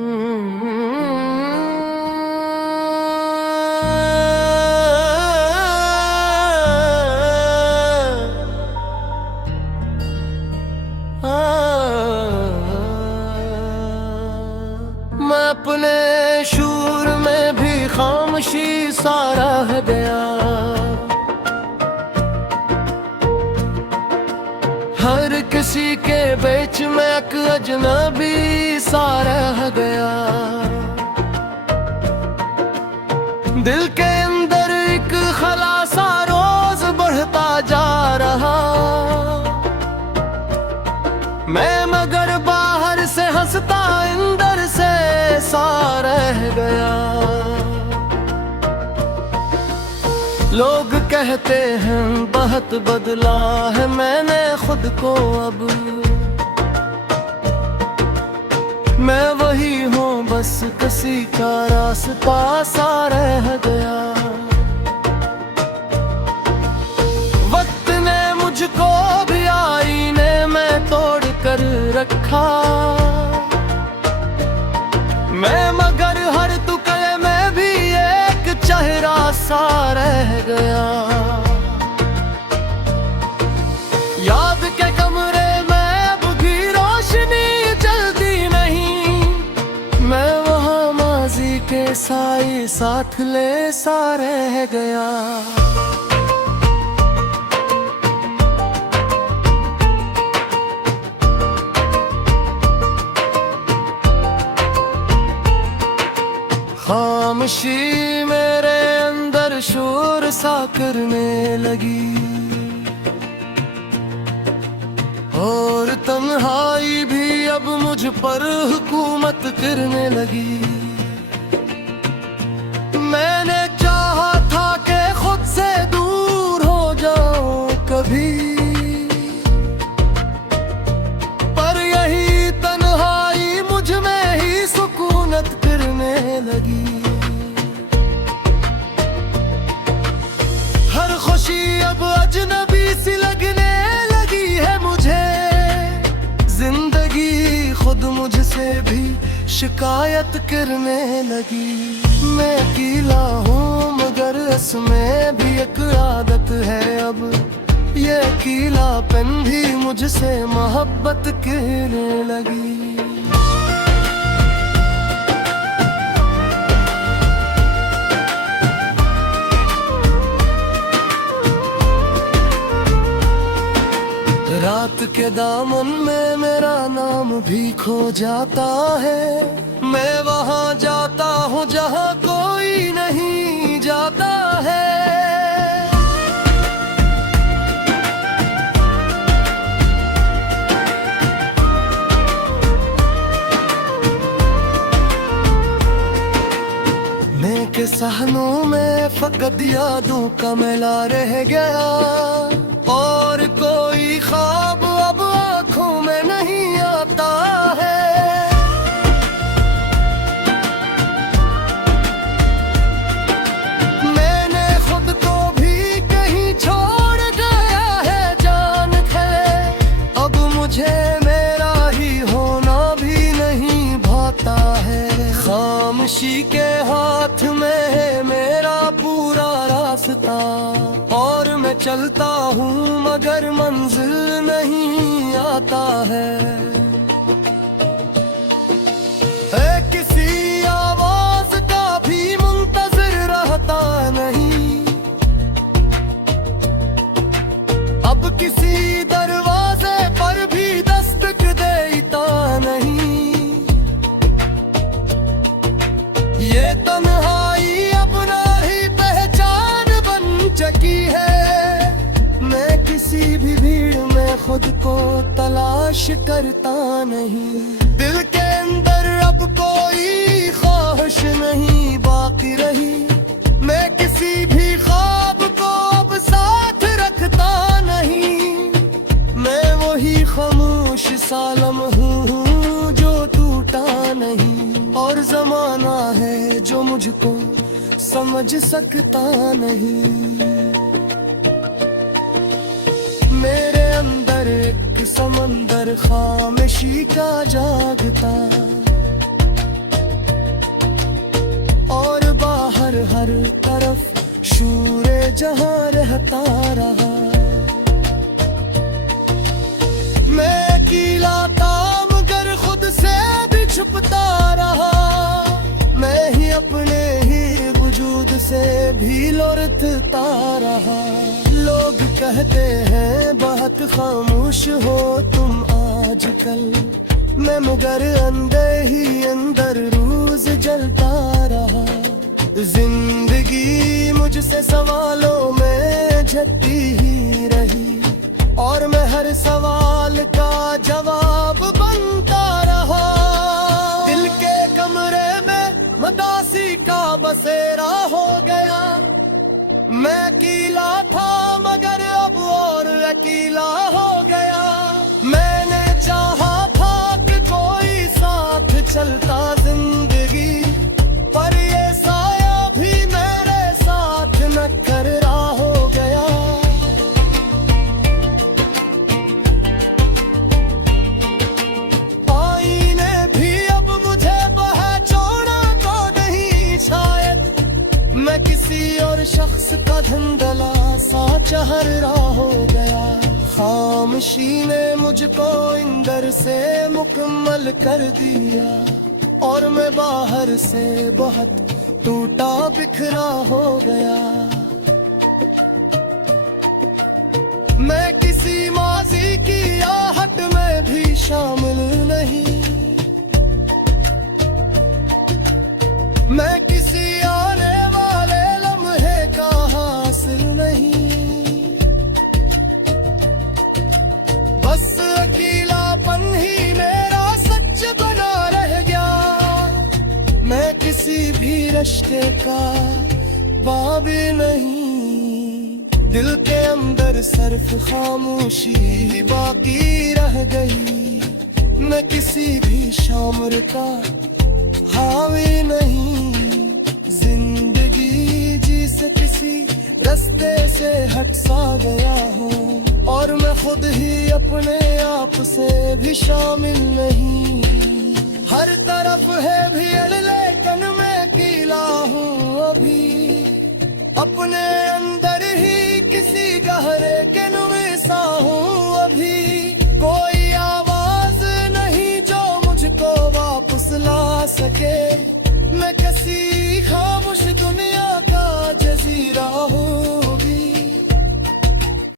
मैं अपने शूर में भी खामोशी सा रह गया। हर किसी के बीच में एक अजनबी सा रह गया। दिल के अंदर एक खला सा रोज बढ़ता जा रहा। मैं मगर बाहर से हंसता अंदर से सा रह गया। लोग कहते हैं बहुत बदला है मैंने खुद को अब। मैं वही हूँ बस किसी का रास्ता सा रह गया। वक्त ने मुझको भी आईने में तोड़ कर रखा। मैं मगर हर टुकड़े में भी एक चेहरा सा रह गया। याद के कमरे में अब भी रोशनी जलती नहीं। मैं वहाँ माजी के साए साथ ले सा रह गया। खामोशी मेरे अंदर शोर सा करने लगी। और तन्हाई भी अब मुझ पर हुकूमत करने लगी। मैंने चाहा था कि खुद से दूर हो जाऊं कभी, पर यही तन्हाई मुझ में ही सुकूनत करने लगी। हर खुशी अब अजनबी सी लगने लगी है मुझे। जिंदगी खुद मुझसे भी शिकायत करने लगी। मैं अकेला हूँ मगर इसमें भी एक आदत है अब। ये अकेलापन भी मुझसे मोहब्बत करने लगी। रात के दामन में मेरा नाम भी खो जाता है। मैं वहाँ जाता हूँ जहाँ कोई नहीं जाता है। मैं के सहनों में फकत यादों का मेला रह गया। और कोई ख्वाब अब आँखों में नहीं आता है। मैंने खुद को भी कहीं छोड़ गया है जान के। अब मुझे मेरा ही होना भी नहीं भाता है। खामोशी के हाथ में है मेरा पूरा रास्ता। और मैं चलता हूँ मगर मंजिल नहीं आता है। किसी आवाज का भी मुंतजिर रहता नहीं। अब किसी दरवाजे पर भी दस्तक देता नहीं। ये तन्हाई अपना ही पहचान बन चुकी है। मैं किसी भी भीड़ में खुद को तलाश करता नहीं। दिल के अंदर अब कोई ख्वाहिश नहीं बाकी रही। मैं किसी भी ख्वाब को अब साथ रखता नहीं। मैं वही खामोश सालम हूँ जो टूटा नहीं। और जमाना है जो मुझको समझ सकता नहीं। मेरे अंदर एक समंदर खामोशी का जागता। हर तरफ शूरे जहां रहता रहा। मैं अकेला था मगर खुद से भी छुपता रहा। मैं ही अपने ही वजूद से भी लुढ़कता रहा। लोग कहते हैं बहुत खामोश हो तुम आजकल, मैं मगर अंदर ही अंदर रोज जलता रहा। जिंदगी मुझसे सवालों में झटती ही रही और मैं हर सवाल का जवाब बनता रहा। दिल के कमरे में मदासी का बसेरा हो गया। मैं अकेला था मगर अब और अकेला हो गया। मैंने चाहा था कि कोई साथ चलता जिंदगी, पर ये साया भी मेरे साथ न कर रहा हो गया। आईने भी अब मुझे पहचाना तो नहीं शायद, मैं किसी और शख्स का धुंधला सा चेहरा हो गया। खामोशी ने मुझको अंदर से मुकम्मल कर दिया और मैं बाहर से बहुत टूटा बिखरा हो गया। मैं किसी माजी की आहट में भी शामिल नहीं, मैं किसी आने वाले लम्हे का हासिल नहीं। बस अकेलापन ही मेरा सच बना रह गया। मैं किसी भी रिश्ते का बाब नहीं। दिल के अंदर सिर्फ खामोशी ही बाकी रह गई। मैं किसी भी शामर का हावी नहीं। जिंदगी जी से किसी रास्ते से हट सा गया हूँ और मैं खुद ही अपने आप से भी शामिल नहीं। हर तरफ है भीड़ लेकिन मैं अकेला हूँ अभी। अपने अंदर ही किसी गहरे के नुमे सा हूँ अभी। कोई आवाज नहीं जो मुझको वापस ला सके। मैं किसी खामोश दुनिया का जजीरा हूँ।